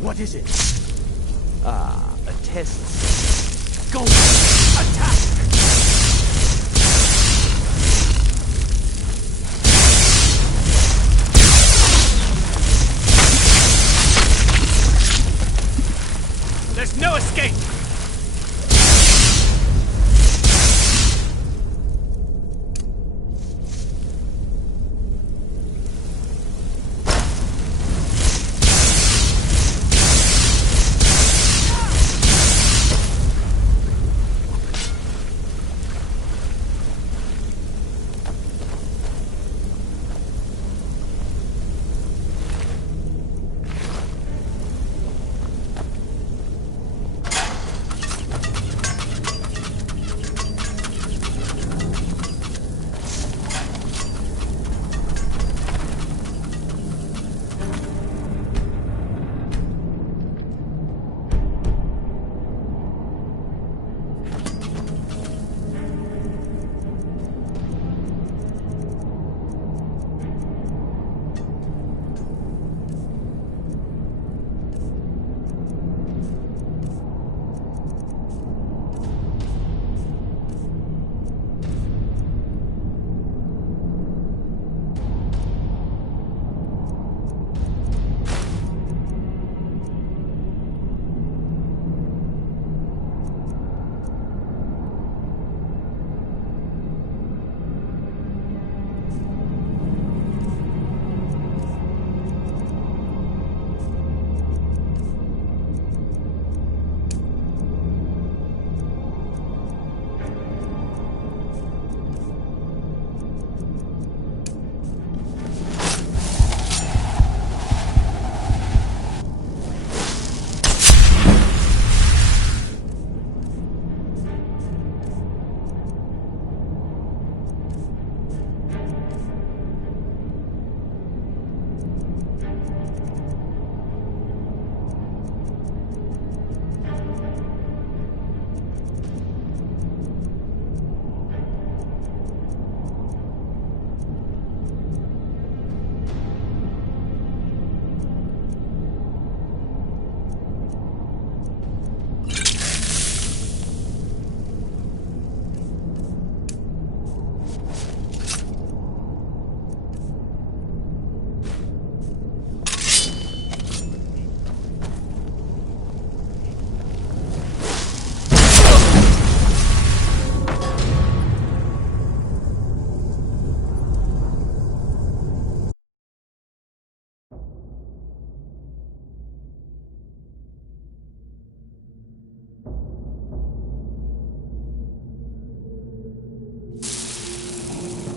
What is it? A test. Go! Attack! There's no escape!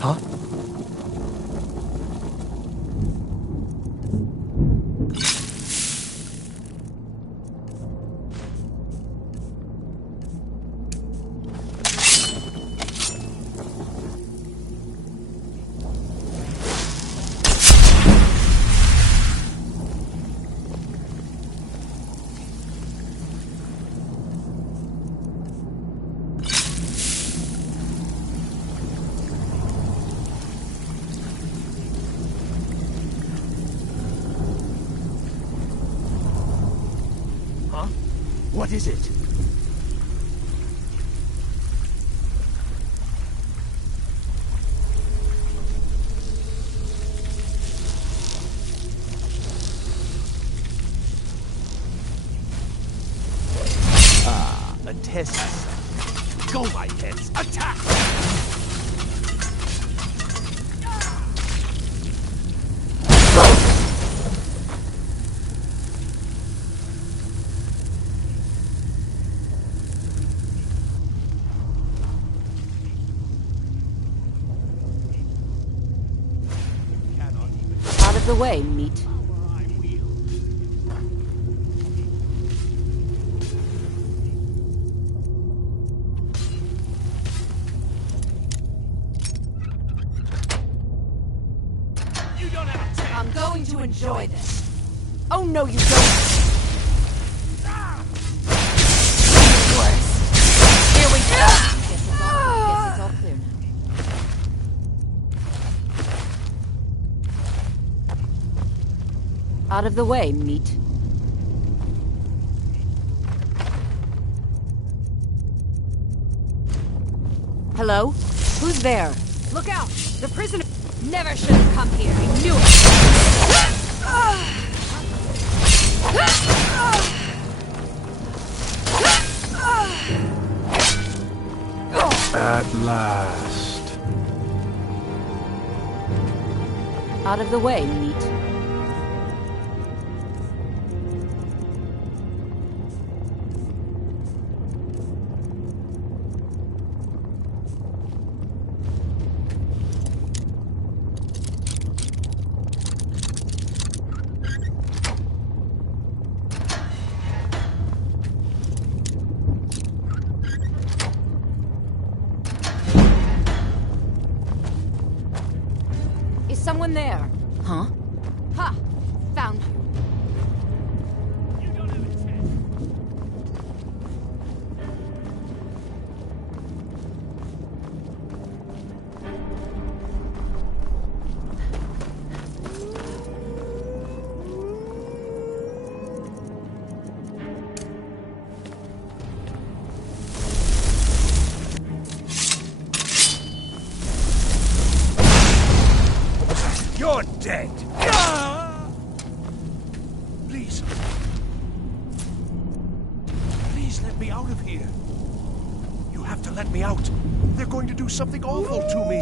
Huh? What is it? A test. Go, my heads! Attack! Out of the way, meat. I'm going to enjoy this. Oh no, you don't! Worse. Here we go! Guess it's all clear now. Out of the way, meat. Hello? Who's there? Look out! The prisoner never should have come here. I knew it! At last. Out of the way, neat. Is someone there? Huh? Ha! Found you. You don't have a chance. You're dead! Please. Please let me out of here. You have to let me out. They're going to do something awful to me.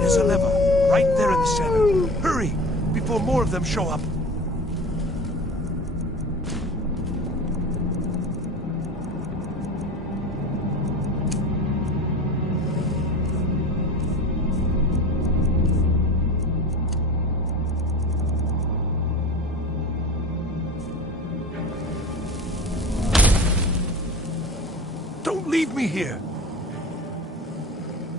There's a lever right there in the center. Hurry, before more of them show up. Don't leave me here!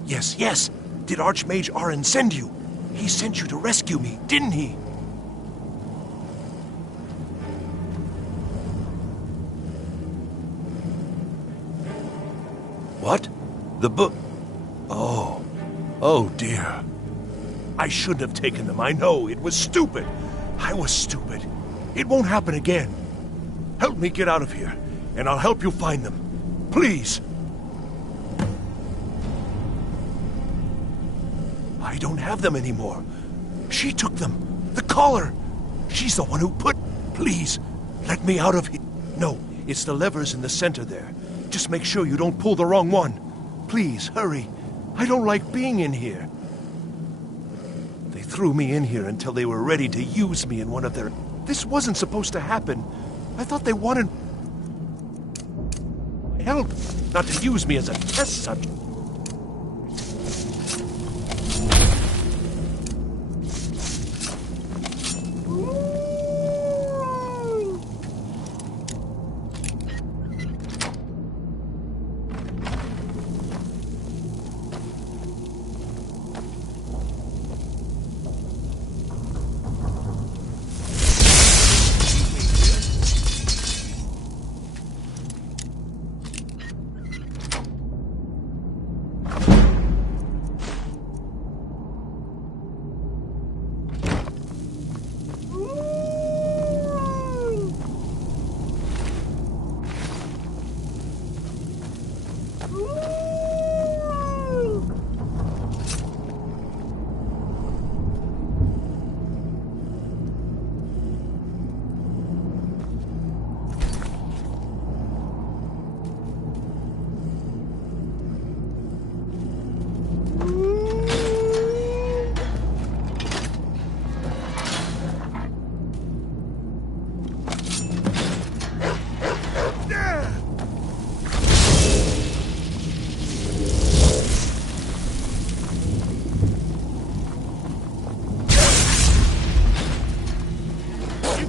Yes, yes! Did Archmage Arin send you? He sent you to rescue me, didn't he? What? The book? Oh. Oh, dear. I shouldn't have taken them, I know. It was stupid. I was stupid. It won't happen again. Help me get out of here, and I'll help you find them. Please! I don't have them anymore. She took them. The collar. She's the one who put... Please, let me out of here. No, it's the levers in the center there. Just make sure you don't pull the wrong one. Please, hurry. I don't like being in here. They threw me in here until they were ready to use me in one of their... This wasn't supposed to happen. I thought they wanted... help, not to use me as a test subject.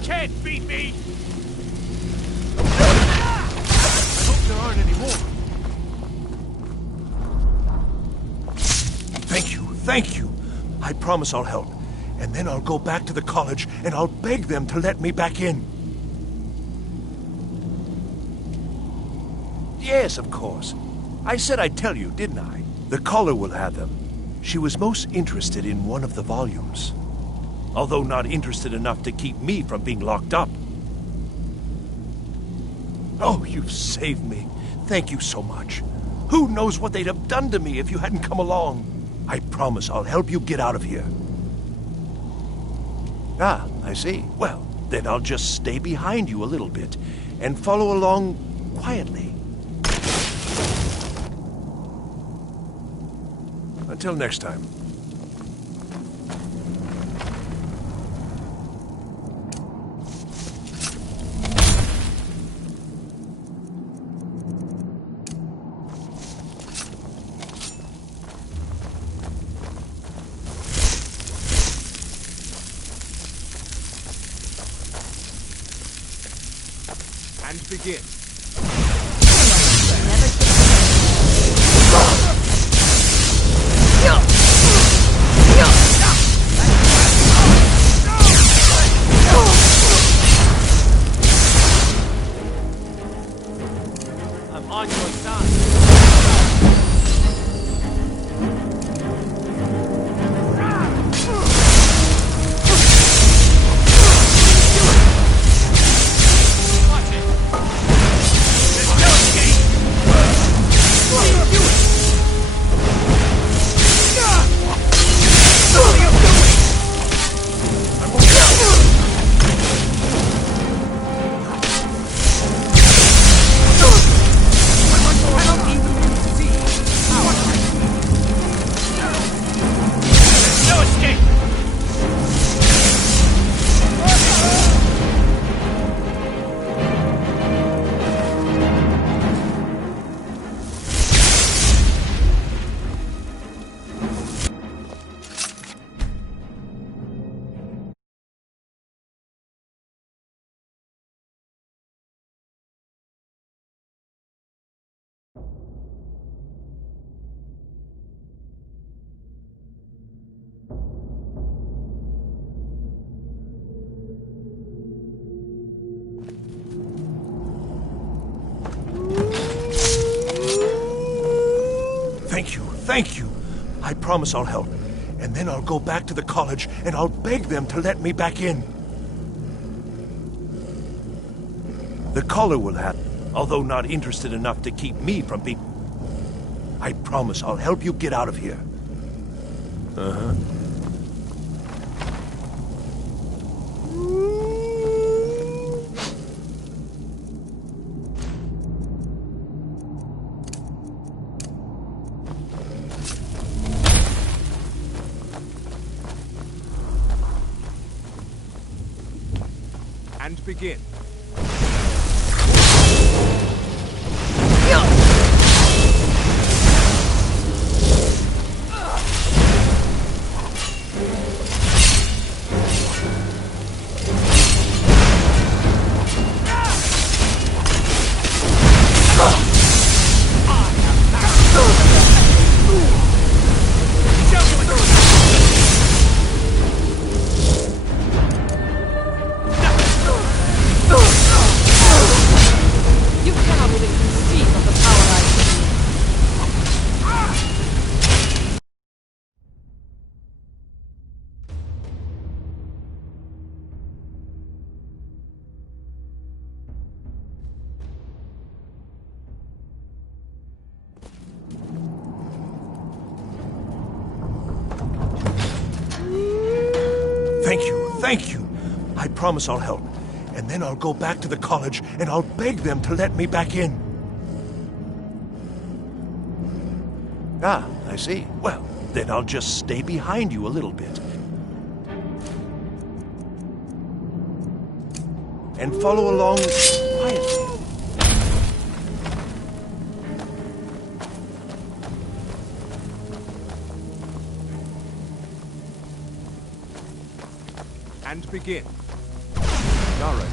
can't beat me! I hope there aren't any more. Thank you. I promise I'll help. And then I'll go back to the college and I'll beg them to let me back in. Yes, of course. I said I'd tell you, didn't I? The caller will have them. She was most interested in one of the volumes. Although not interested enough to keep me from being locked up. Oh, you've saved me. Thank you so much. Who knows what they'd have done to me if you hadn't come along? I promise I'll help you get out of here. Ah, I see. Well, then I'll just stay behind you a little bit and follow along quietly. Until next time. And begin. I'm on your side. Thank you. I promise I'll help. And then I'll go back to the college and I'll beg them to let me back in. The collar will have, although not interested enough to keep me from being... I promise I'll help you get out of here. Uh-huh. And begin. Thank you. I promise I'll help. And then I'll go back to the college and I'll beg them to let me back in. Ah, I see. Well, then I'll just stay behind you a little bit. And follow along quietly. And begin. Nara.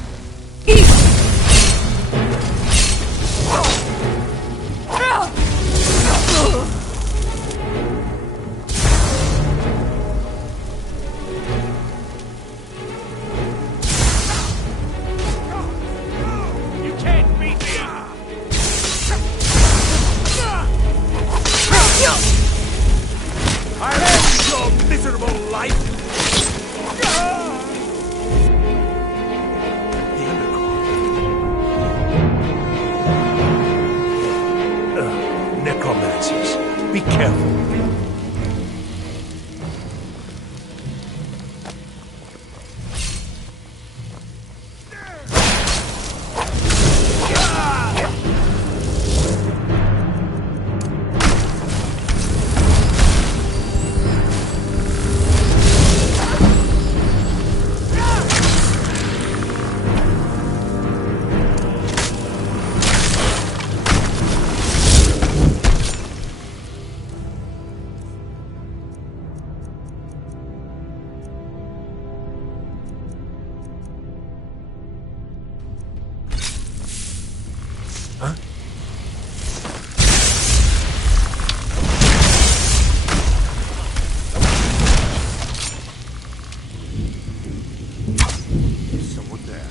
You can't beat me! I'll end your miserable life! Careful. Huh? There's someone there.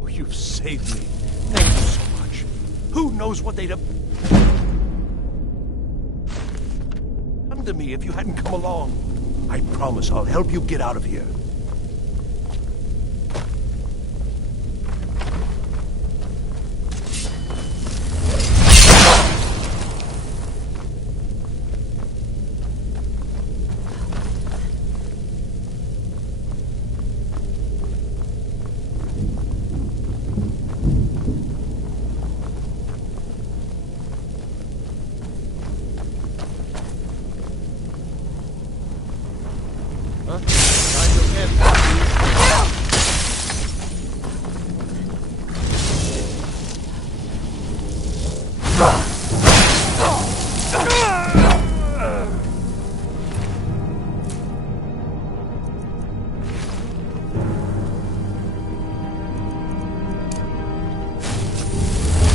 Oh, you've saved me. Thank you so much. Who knows what they'd have... Come to me if you hadn't come along. I promise I'll help you get out of here.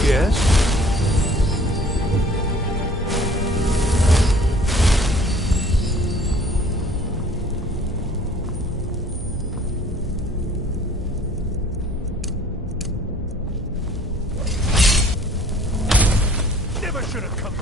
Yes? Never should have come.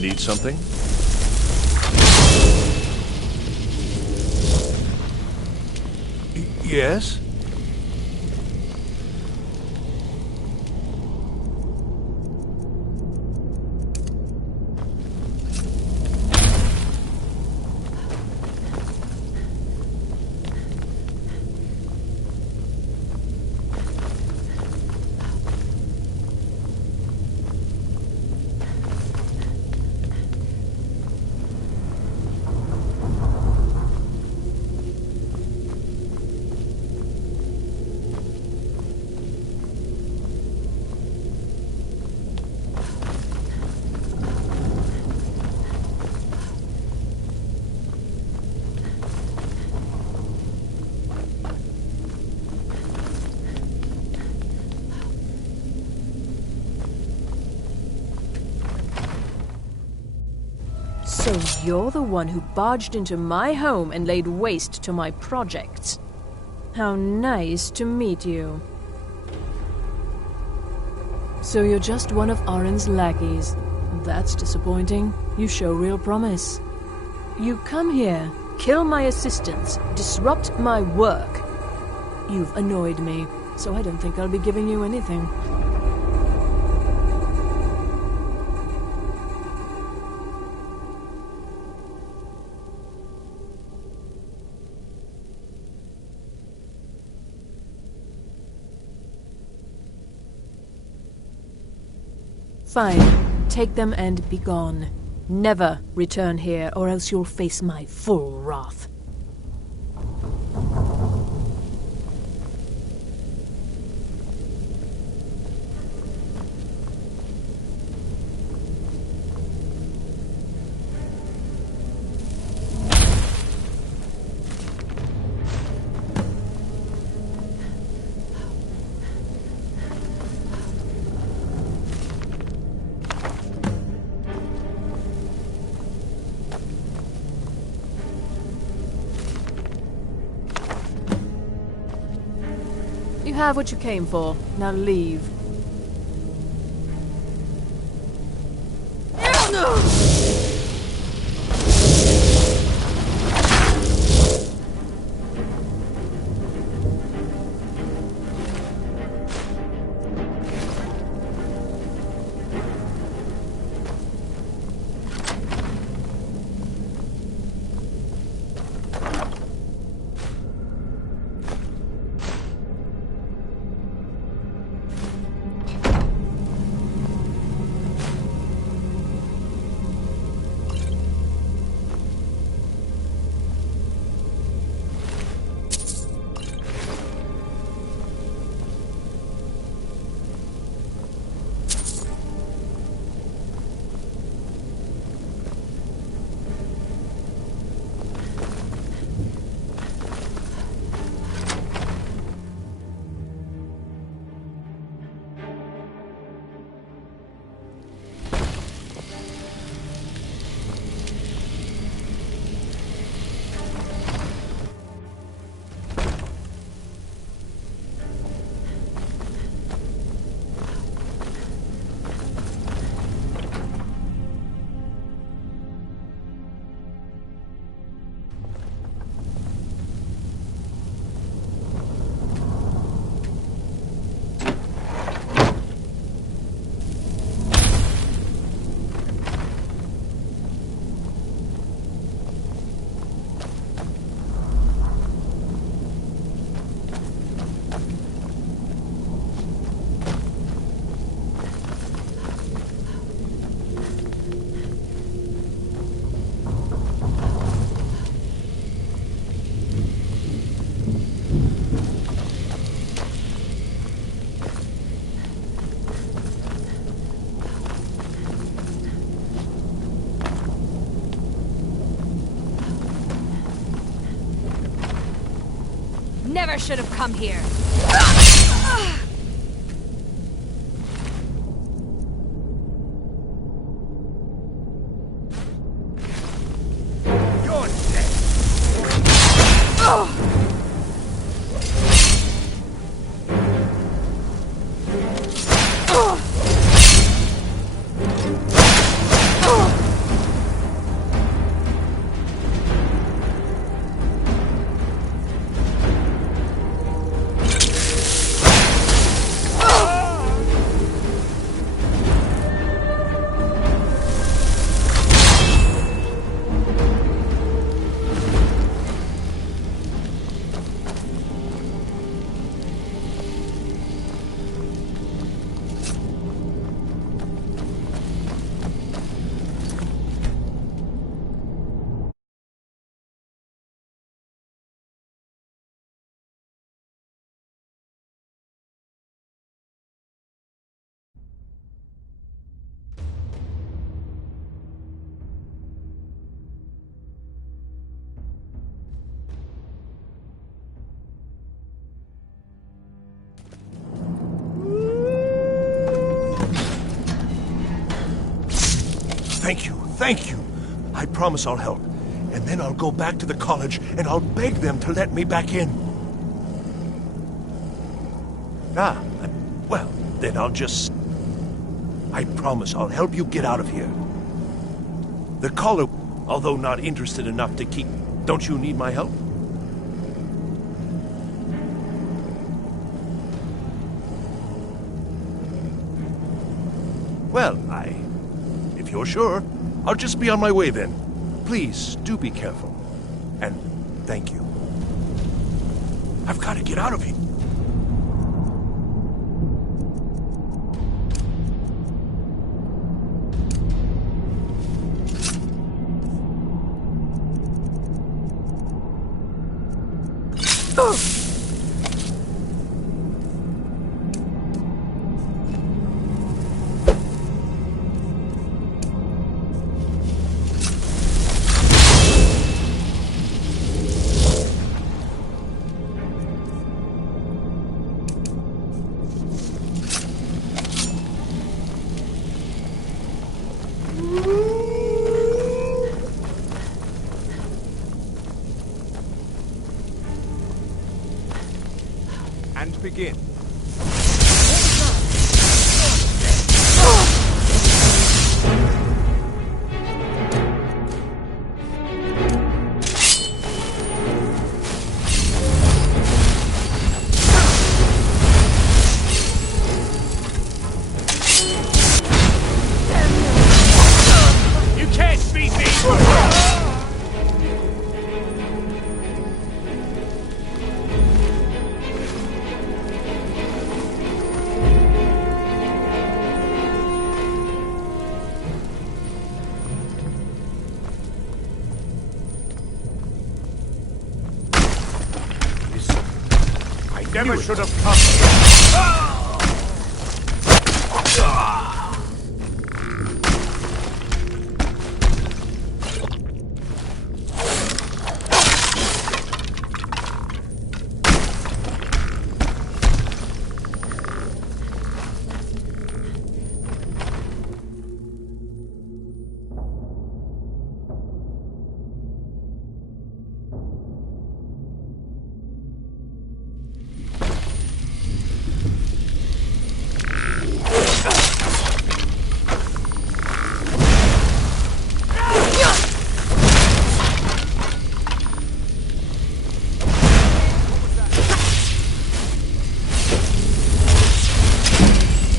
Need something? Yes? So you're the one who barged into my home and laid waste to my projects. How nice to meet you. So you're just one of Arin's lackeys. That's disappointing. You show real promise. You come here, kill my assistants, disrupt my work. You've annoyed me, so I don't think I'll be giving you anything. Fine. Take them and be gone. Never return here, or else you'll face my full wrath. You have what you came for. Now leave. Never should have come here. You're dead. Thank you, thank you. I promise I'll help. And then I'll go back to the college and I'll beg them to let me back in. Well, then I'll just... I promise I'll help you get out of here. The caller, although not interested enough to keep... Don't you need my help? Well, if you're sure, I'll just be on my way then. Please, do be careful. And thank you. I've got to get out of here. And begin. You can't beat me! Never should have come here.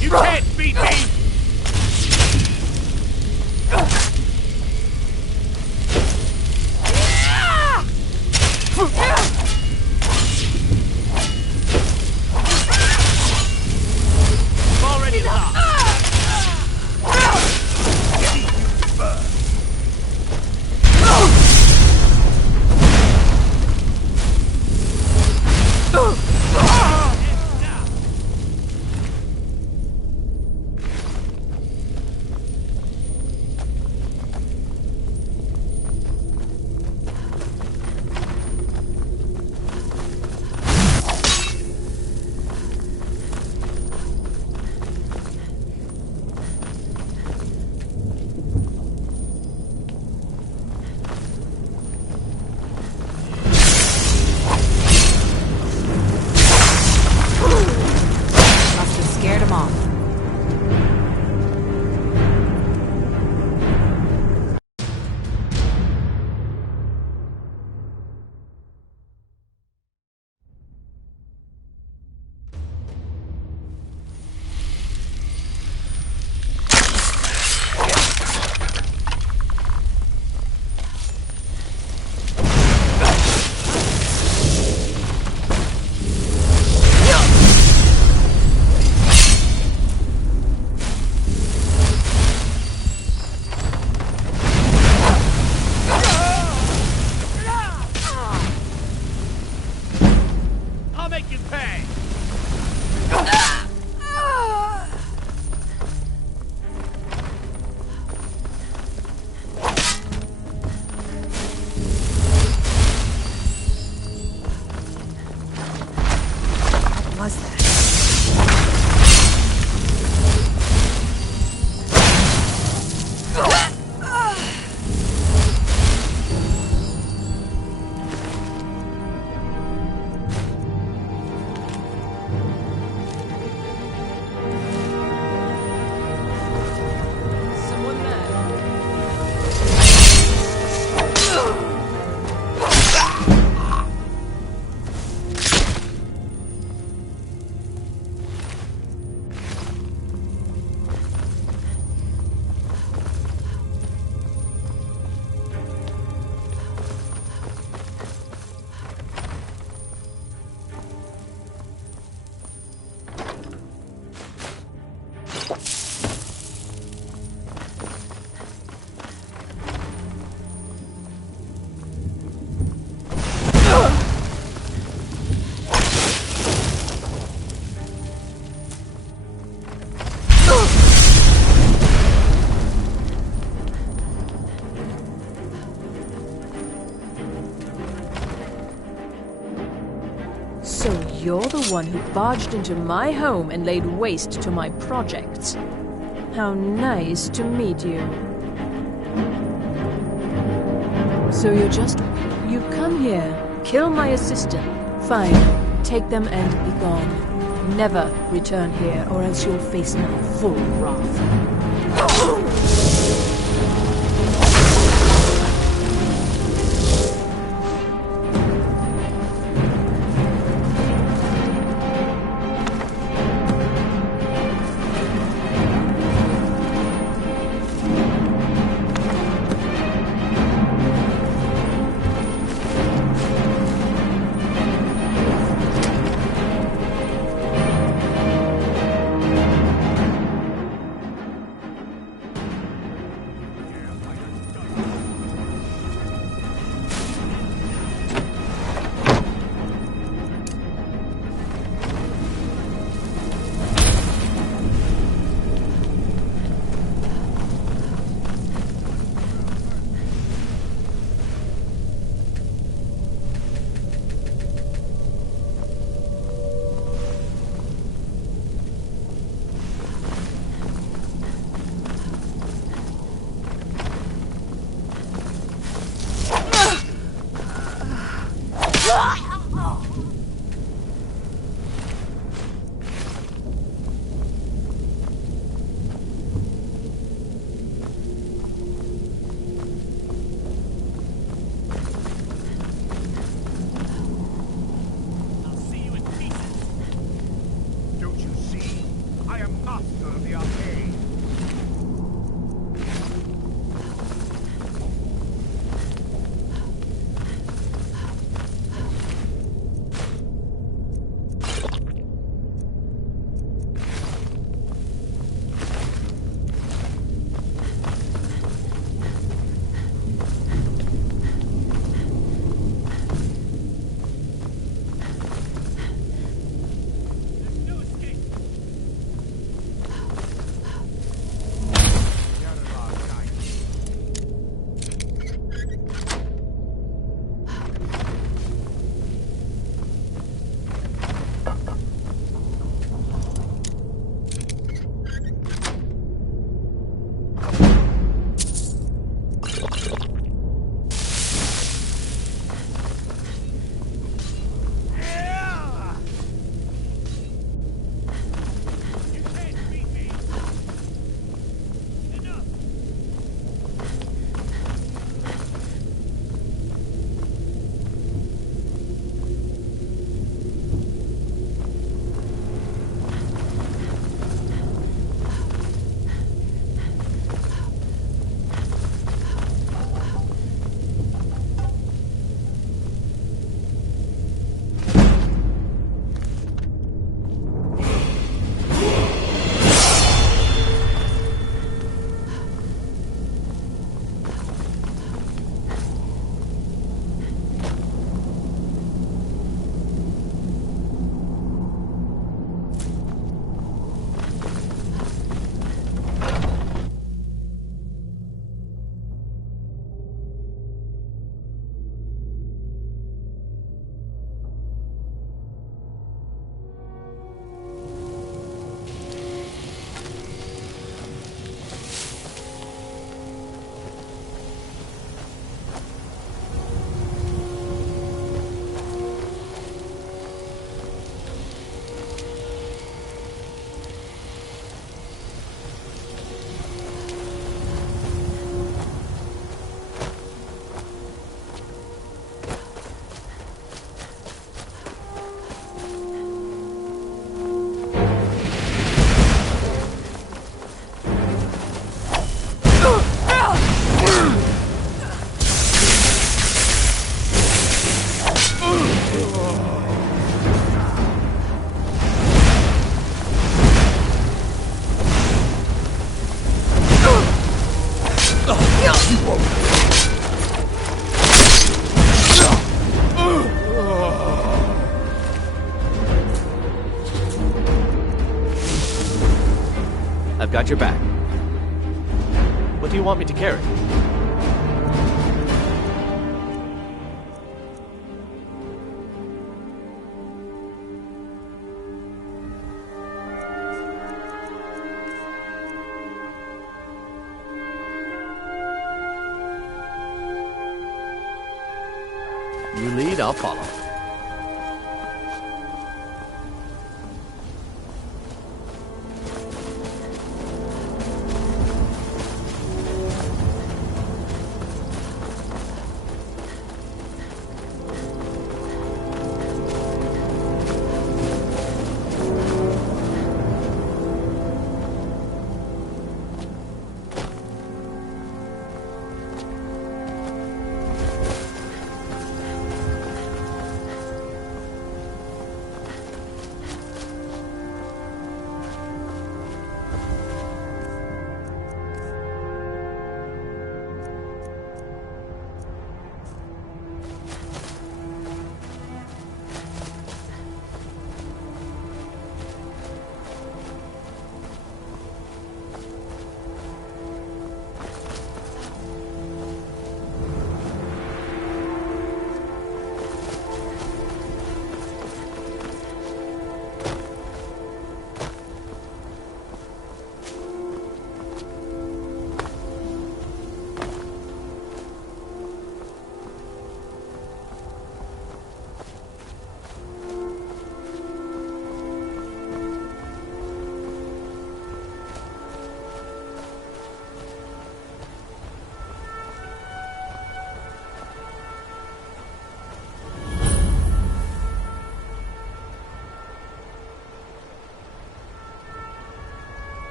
You can't beat me! I'm already lost. Must have scared him off. I'll make you pay! What was that? So you're the one who barged into my home and laid waste to my projects. How nice to meet you. So you come here, kill my assistant. Fine, take them and be gone. Never return here, or else you'll face my full wrath. Don't you see? I am master of the arcade. I've got your back. What do you want me to carry? I'll follow.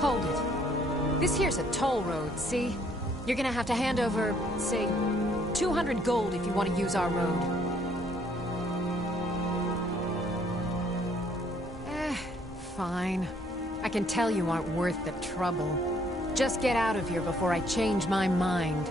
Hold it. This here's a toll road, see? You're gonna have to hand over, say, 200 gold if you want to use our road. Fine. I can tell you aren't worth the trouble. Just get out of here before I change my mind.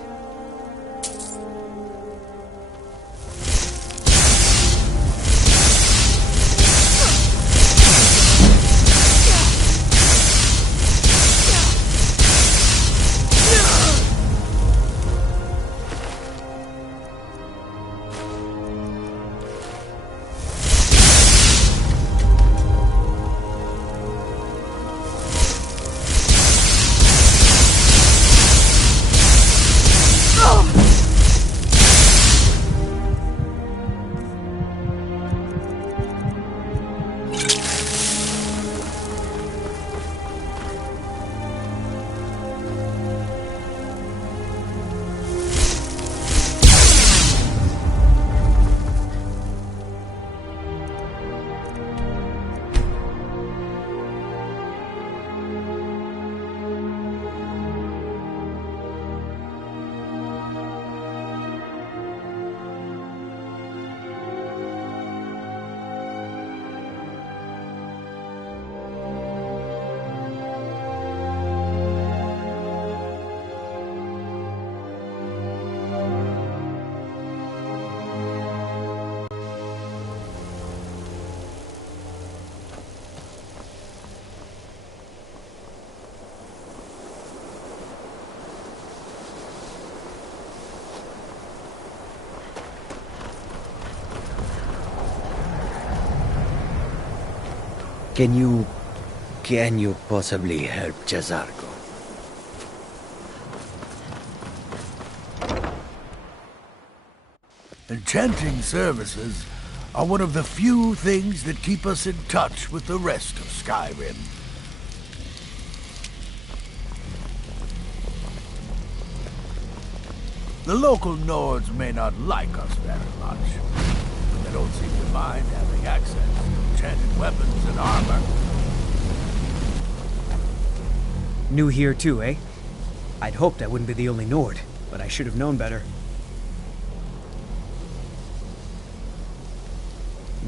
Can you possibly help Jazargo? Enchanting services are one of the few things that keep us in touch with the rest of Skyrim. The local Nords may not like us very much, but they don't seem to mind having access to enchanted weapons and armor. New here too, eh? I'd hoped I wouldn't be the only Nord, but I should have known better.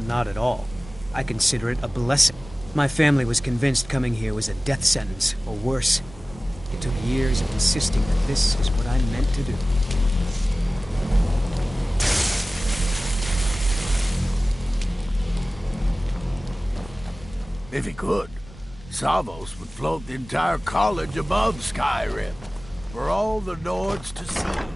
Not at all. I consider it a blessing. My family was convinced coming here was a death sentence, or worse. It took years of insisting that this is what I'm meant to do. If he could, Savos would float the entire college above Skyrim for all the Nords to see.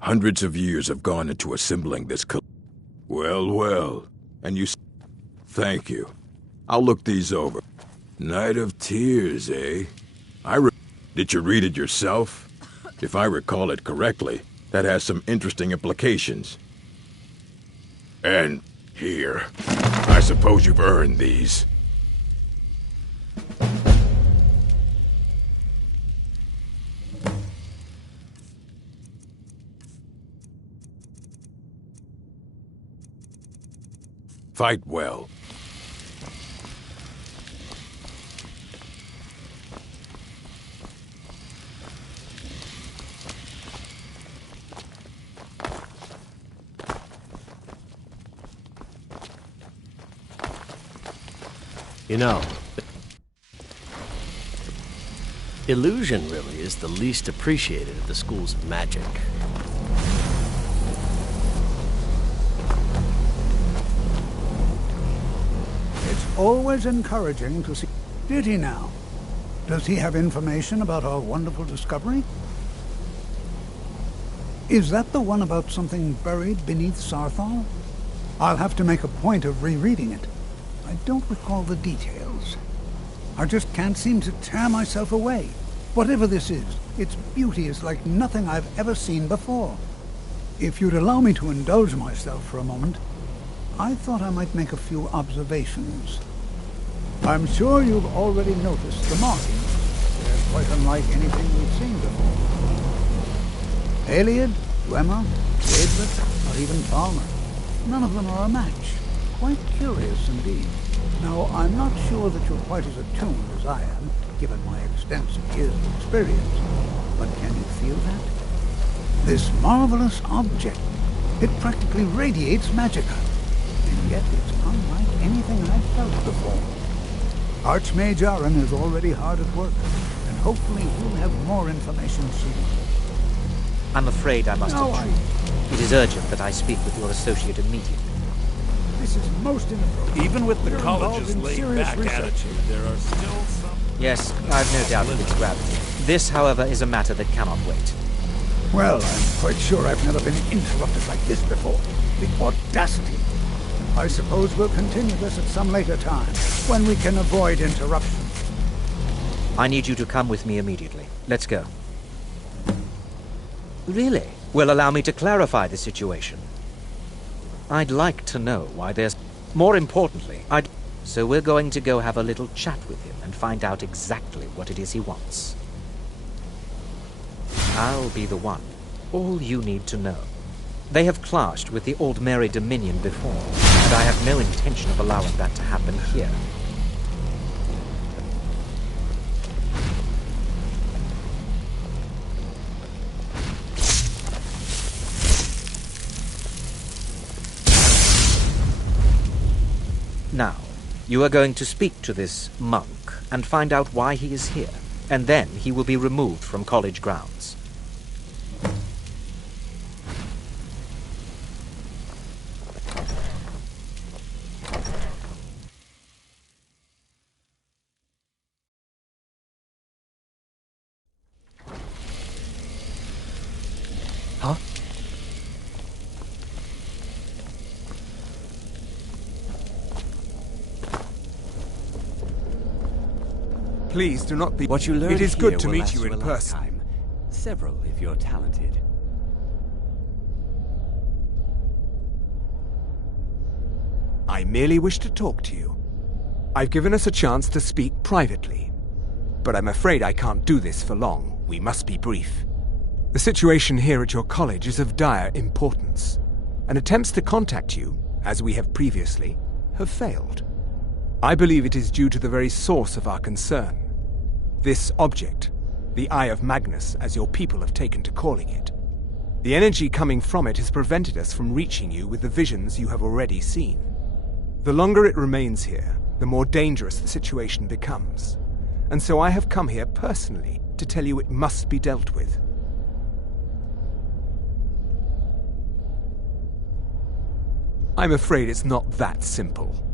Hundreds of years have gone into assembling this Well, well. And you Thank you. I'll look these over. Night of Tears, eh? Did you read it yourself? If I recall it correctly, that has some interesting implications. And here. I suppose you've earned these. Fight well. You know, illusion really is the least appreciated of the schools of magic. It's always encouraging to see... Did he now? Does he have information about our wonderful discovery? Is that the one about something buried beneath Sarthal? I'll have to make a point of rereading it. I don't recall the details. I just can't seem to tear myself away. Whatever this is, its beauty is like nothing I've ever seen before. If you'd allow me to indulge myself for a moment, I thought I might make a few observations. I'm sure you've already noticed the markings. They're quite unlike anything we've seen before. Aliad, Dwemer, Daedric, or even Palmer. None of them are a match. Quite curious indeed. Now, I'm not sure that you're quite as attuned as I am, given my extensive years of experience. But can you feel that? This marvelous object, it practically radiates magicka. And yet it's unlike anything I've felt before. Archmage Aaron is already hard at work, and hopefully we'll have more information soon. I'm afraid I must intrude. It is urgent that I speak with your associate immediately. This is most inappropriate. Even with the You're college's involved in serious laid-back research. attitude, there are still some... Yes, I've no doubt of its gravity. This, however, is a matter that cannot wait. Well, I'm quite sure I've never been interrupted like this before. The audacity. I suppose we'll continue this at some later time, when we can avoid interruption. I need you to come with me immediately. Let's go. Really? Well, allow me to clarify the situation. I'd like to know why there's... More importantly, So we're going to go have a little chat with him and find out exactly what it is he wants. I'll be the one. All you need to know. They have clashed with the Old Mary Dominion before, and I have no intention of allowing that to happen here. Now, you are going to speak to this monk and find out why he is here, and then he will be removed from college grounds. Please do not be... What you learn It is here good to will meet last you in a person. lifetime. Several, if you're talented. I merely wish to talk to you. I've given us a chance to speak privately. But I'm afraid I can't do this for long. We must be brief. The situation here at your college is of dire importance, and attempts to contact you, as we have previously, have failed. I believe it is due to the very source of our concern. This object, the Eye of Magnus, as your people have taken to calling it. The energy coming from it has prevented us from reaching you with the visions you have already seen. The longer it remains here, the more dangerous the situation becomes. And so I have come here personally to tell you it must be dealt with. I'm afraid it's not that simple.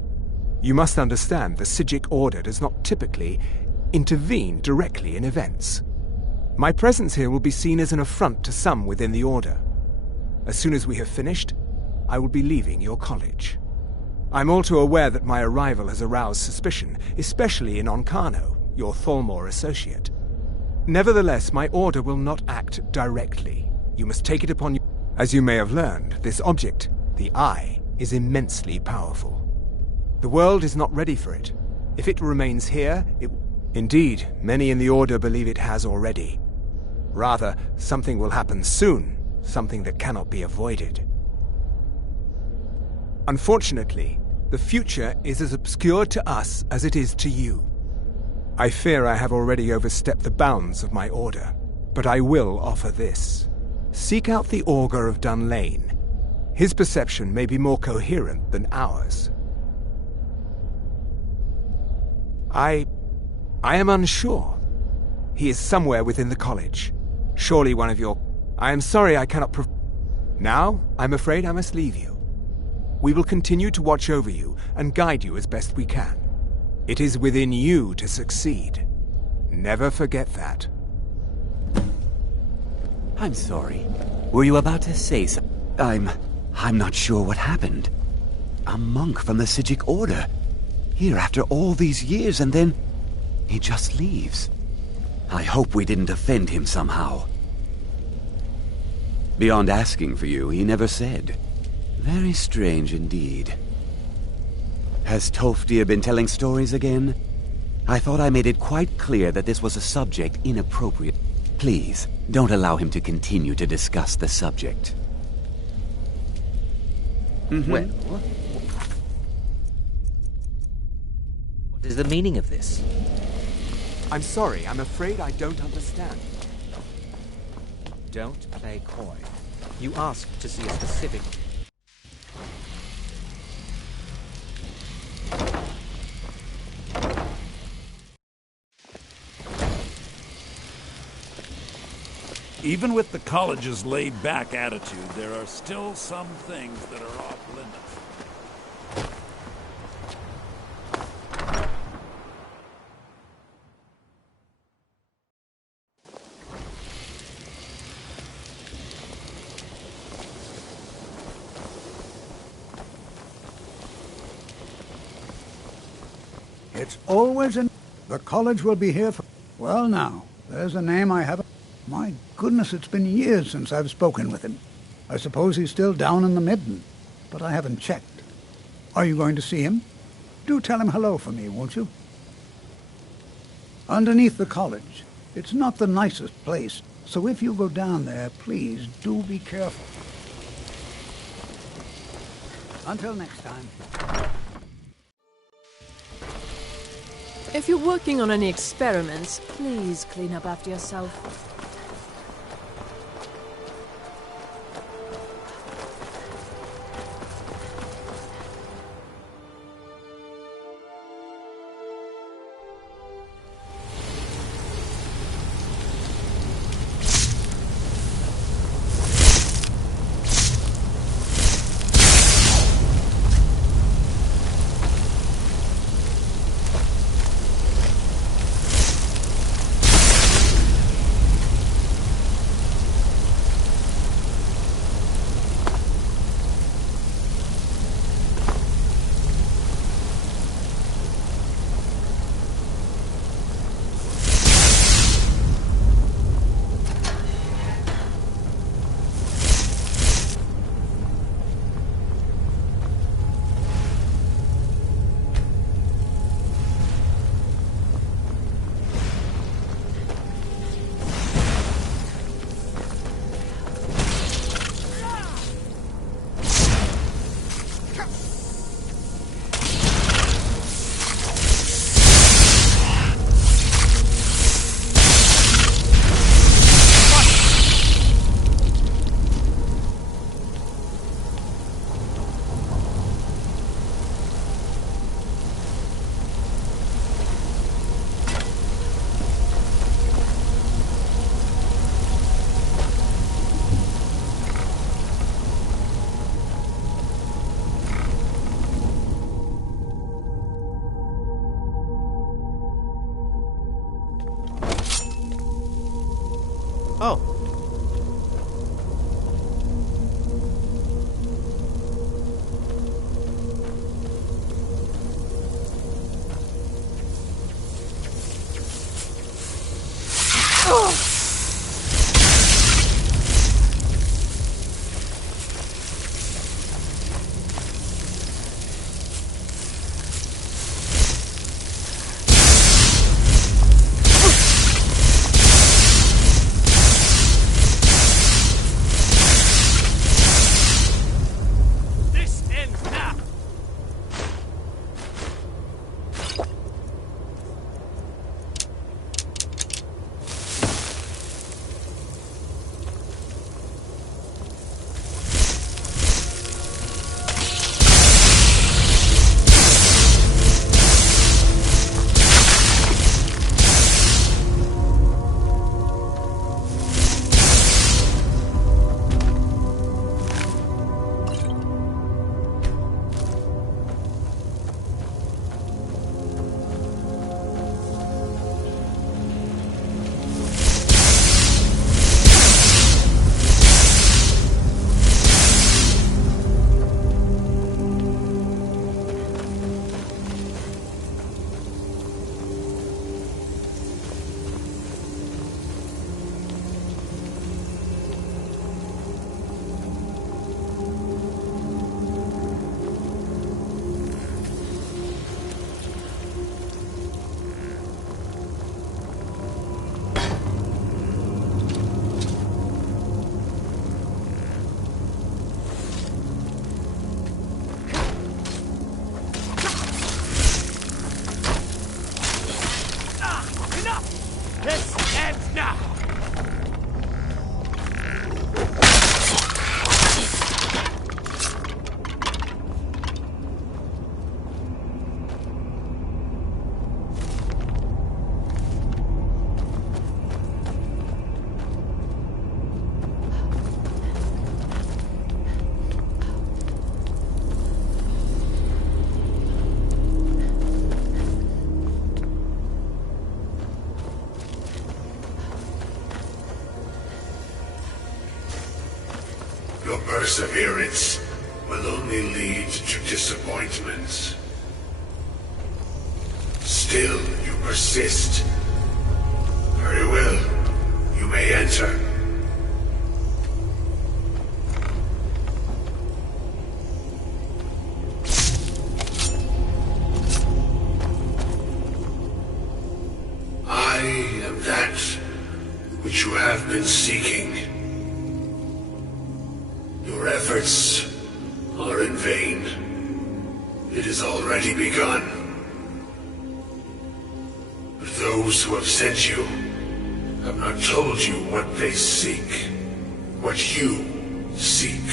You must understand the Psijic Order does not typically intervene directly in events. My presence here will be seen as an affront to some within the Order. As soon as we have finished, I will be leaving your college. I'm all too aware that my arrival has aroused suspicion, especially in Onkano, your Thalmor associate. Nevertheless, my Order will not act directly. You must take it upon you. As you may have learned, this object, the Eye, is immensely powerful. The world is not ready for it. If it remains here, it... Indeed, many in the Order believe it has already. Rather, something will happen soon, something that cannot be avoided. Unfortunately, the future is as obscure to us as it is to you. I fear I have already overstepped the bounds of my Order, but I will offer this. Seek out the Augur of Dunlane. His perception may be more coherent than ours. I am unsure. He is somewhere within the college. Surely one of your... I am sorry I cannot Now, I'm afraid I must leave you. We will continue to watch over you and guide you as best we can. It is within you to succeed. Never forget that. I'm sorry. Were you about to say something? I'm not sure what happened. A monk from the Psijic Order. Here after all these years, and then he just leaves. I hope we didn't offend him somehow. Beyond asking for you, he never said. Very strange indeed. Has Tolfdir been telling stories again? I thought I made it quite clear that this was a subject inappropriate. Please, don't allow him to continue to discuss the subject. Well, what is the meaning of this? I'm sorry, I'm afraid I don't understand. Don't play coy. You asked to see a specific... Even with the college's laid-back attitude, there are still some things that are off-limits. It's always in... The college will be here for... Well now, there's a name I haven't... My goodness, it's been years since I've spoken with him. I suppose he's still down in the Midden, but I haven't checked. Are you going to see him? Do tell him hello for me, won't you? Underneath the college. It's not the nicest place, so if you go down there, please do be careful. Until next time. If you're working on any experiments, please clean up after yourself. Your perseverance will only lead to disappointment. Still, you persist. Very well. You may enter. I am that which you have been seeking. Your efforts are in vain. It has already begun. But those who have sent you have not told you what they seek, what you seek.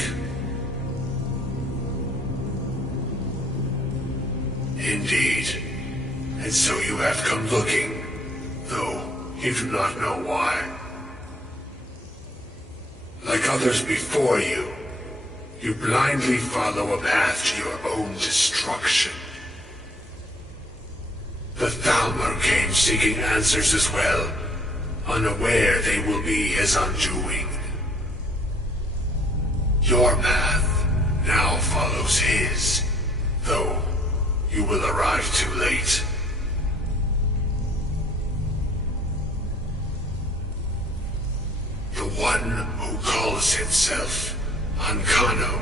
Indeed. And so you have come looking, though you do not know why. Like others before you, you blindly follow a path to your own destruction. The Thalmor came seeking answers as well, unaware they will be his undoing. Your path now follows his, though you will arrive too late. The one who calls himself Ancano.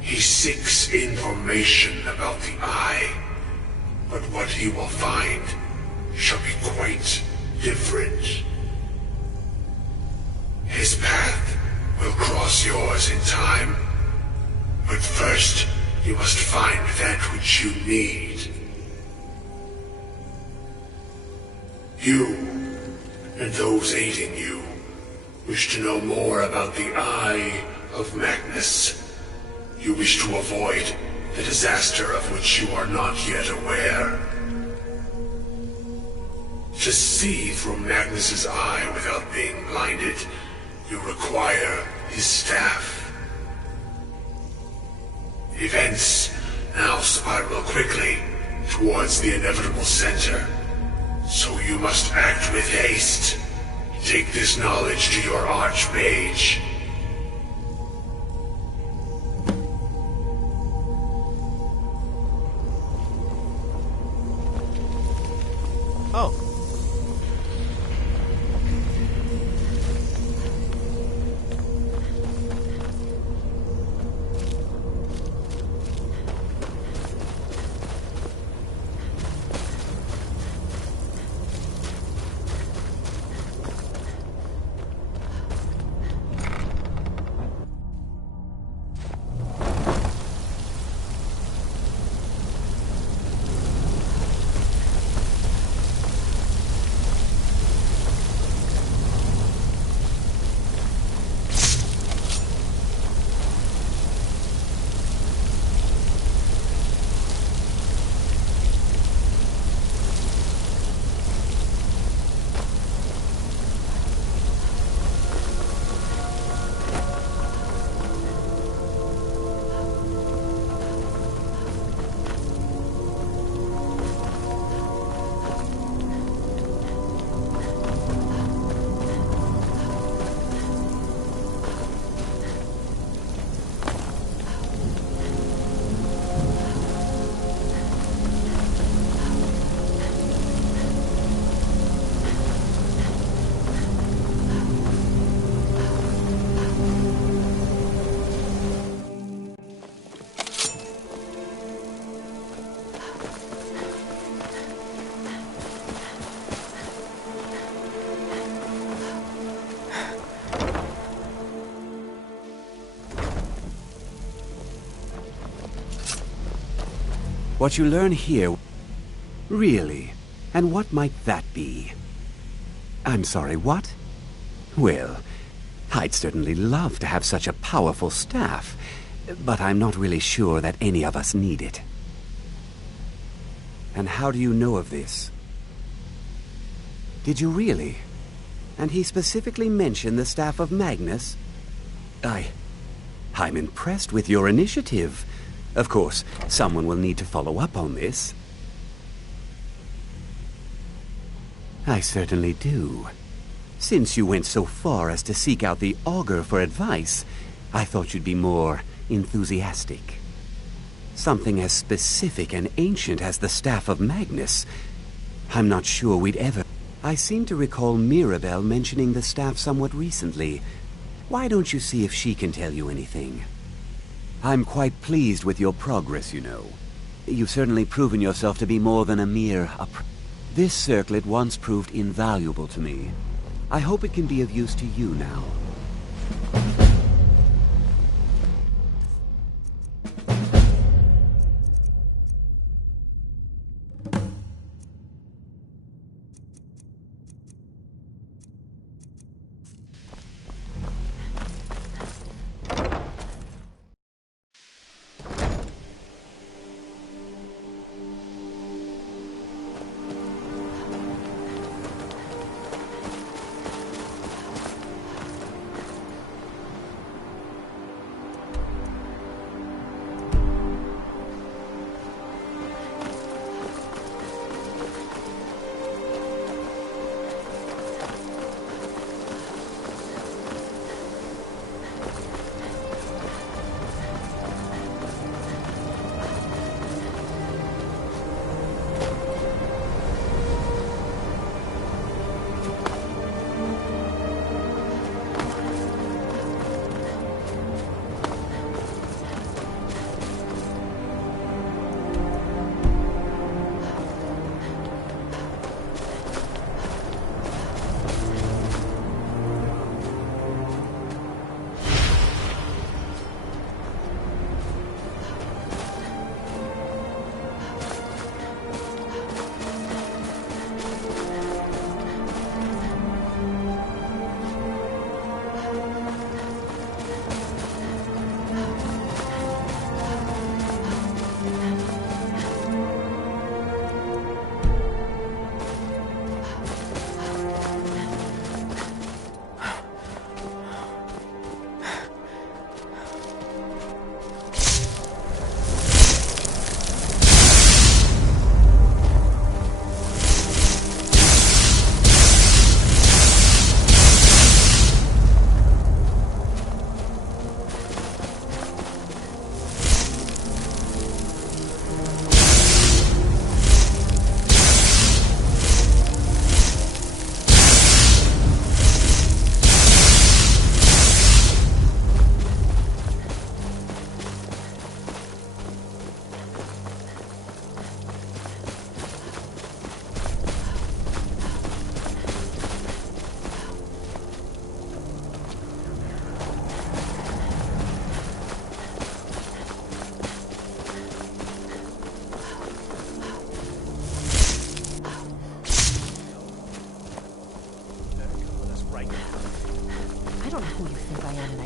He seeks information about the Eye, but what he will find shall be quite different. His path will cross yours in time, but first you must find that which you need. You, and those aiding you, wish to know more about the Eye of Magnus. You wish to avoid the disaster of which you are not yet aware. To see through Magnus's eye without being blinded, you require his staff. Events now spiral quickly towards the inevitable center, so you must act with haste. Take this knowledge to your Archmage. Oh. What you learn here... Really? And what might that be? I'm sorry, what? Well, I'd certainly love to have such a powerful staff, but I'm not really sure that any of us need it. And how do you know of this? Did you really? And he specifically mentioned the staff of Magnus? I'm impressed with your initiative. Of course, someone will need to follow up on this. I certainly do. Since you went so far as to seek out the Augur for advice, I thought you'd be more enthusiastic. Something as specific and ancient as the Staff of Magnus. I'm not sure we'd ever... I seem to recall Mirabelle mentioning the staff somewhat recently. Why don't you see if she can tell you anything? I'm quite pleased with your progress, you know. You've certainly proven yourself to be more than a mere... This circlet once proved invaluable to me. I hope it can be of use to you now.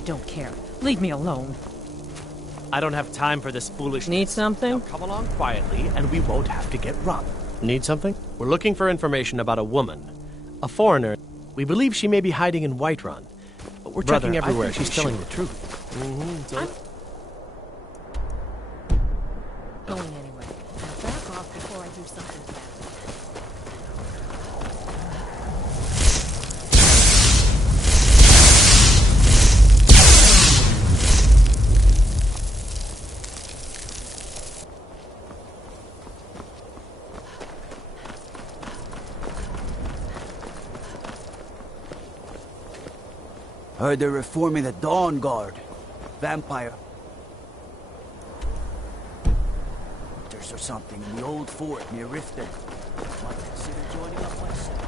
Don't care. Leave me alone. I don't have time for this foolishness. Need something? Now come along quietly, and we won't have to get robbed. Need something? We're looking for information about a woman. A foreigner. We believe she may be hiding in Whiterun. But we're checking everywhere. She's telling the truth. Going anyway. Now back off before I do something bad. Heard they're reforming the Dawn Guard. Vampire hunters or something in the old fort near Riften. Might consider joining up myself.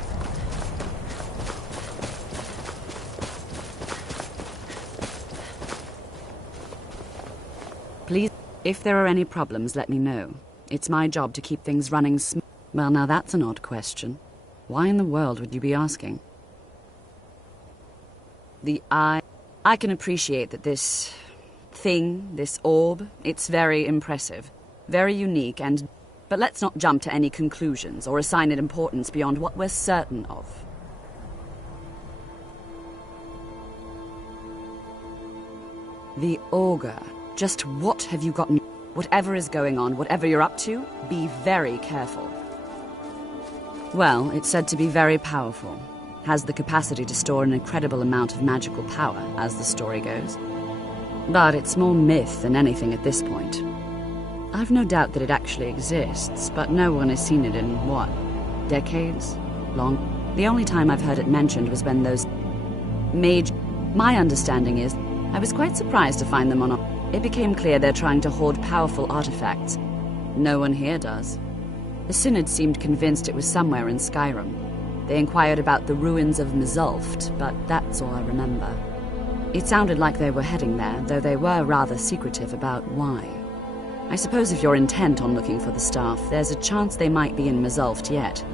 Please, if there are any problems, let me know. It's my job to keep things running smooth. Well, now that's an odd question. Why in the world would you be asking? The eye. I can appreciate that this thing, this orb, it's very impressive, very unique, and... But let's not jump to any conclusions or assign it importance beyond what we're certain of. The Augur. Just what have you gotten? Whatever is going on, whatever you're up to, be very careful. Well, it's said to be very powerful. has the capacity to store an incredible amount of magical power, as the story goes. But it's more myth than anything at this point. I've no doubt that it actually exists, but no one has seen it in, what, decades? Long? The only time I've heard it mentioned was when those mage... My understanding is, I was quite surprised to find them on a... It became clear they're trying to hoard powerful artifacts. No one here does. The Synod seemed convinced it was somewhere in Skyrim. They inquired about the ruins of Mzulft, but that's all I remember. It sounded like they were heading there, though they were rather secretive about why. I suppose if you're intent on looking for the staff, there's a chance they might be in Mzulft yet.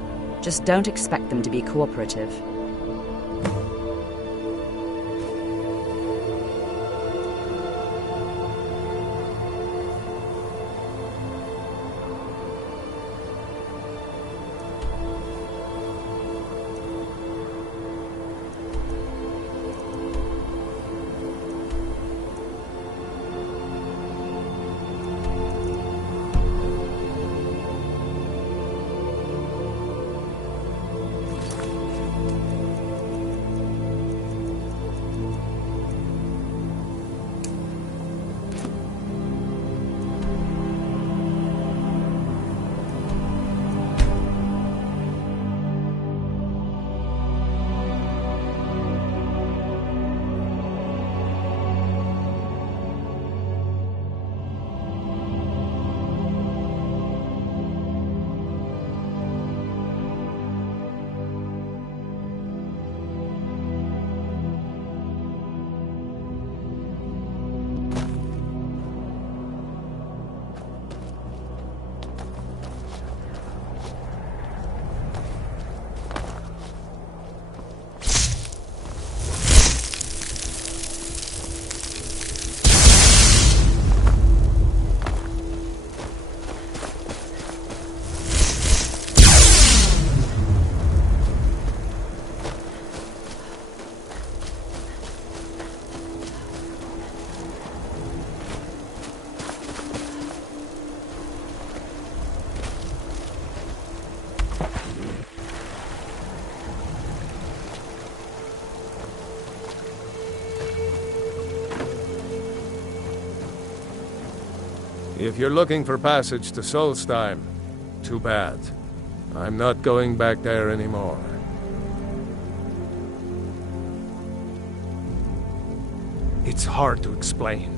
Just don't expect them to be cooperative. If you're looking for passage to Solstheim, too bad. I'm not going back there anymore. It's hard to explain.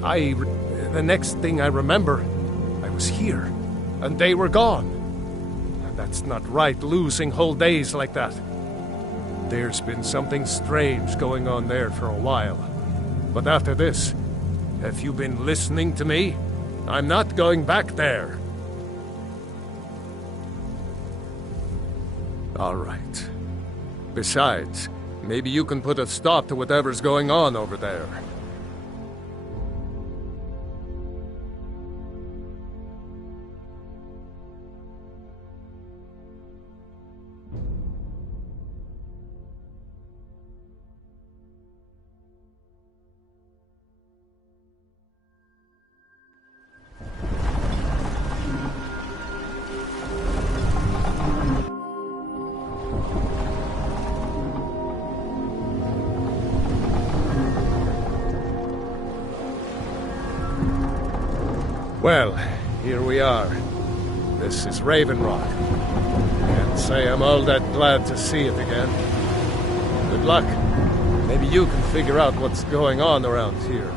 The next thing I remember, I was here, and they were gone. That's not right, losing whole days like that. There's been something strange going on there for a while. But after this, have you been listening to me? I'm not going back there. All right. Besides, maybe you can put a stop to whatever's going on over there. Well, here we are. This is Raven Rock. Can't say I'm all that glad to see it again. Good luck. Maybe you can figure out what's going on around here.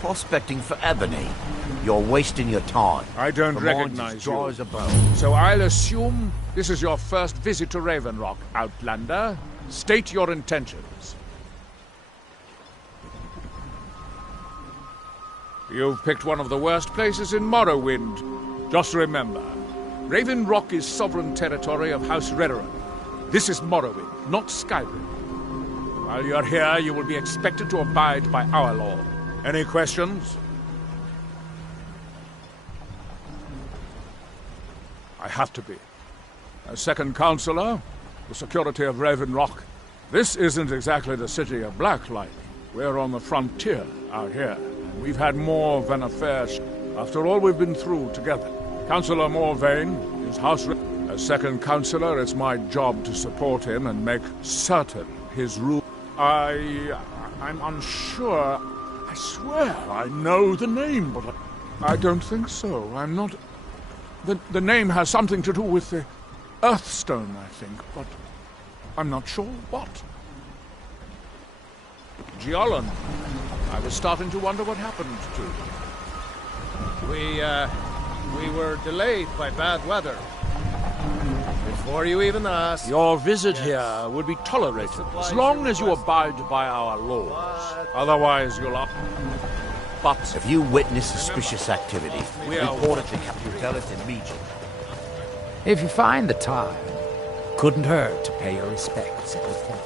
Prospecting for ebony. You're wasting your time. I don't recognize you. So I'll assume this is your first visit to Raven Rock, Outlander. State your intentions. You've picked one of the worst places in Morrowind. Just remember, Raven Rock is sovereign territory of House Redoran. This is Morrowind, not Skyrim. While you're here, you will be expected to abide by our law. Any questions? I have to be. As second counselor, the security of Raven Rock, this isn't exactly the city of Blacklight. We're on the frontier out here, and we've had more than a fair after all we've been through together. Councillor Morvain is house. As second counselor, it's my job to support him and make certain his rule. I'm unsure. I swear I know the name, but I don't think so. I'm not. The name has something to do with the Earthstone, I think, but I'm not sure what. Giolan, I was starting to wonder what happened to you. We were delayed by bad weather. Before you even asked... Your visit here would be tolerated as long as you abide by our laws. Otherwise, you'll up. But if you witness suspicious activity, report it to Captain Veleth immediately. If you find the time, couldn't hurt to pay your respects at the temple.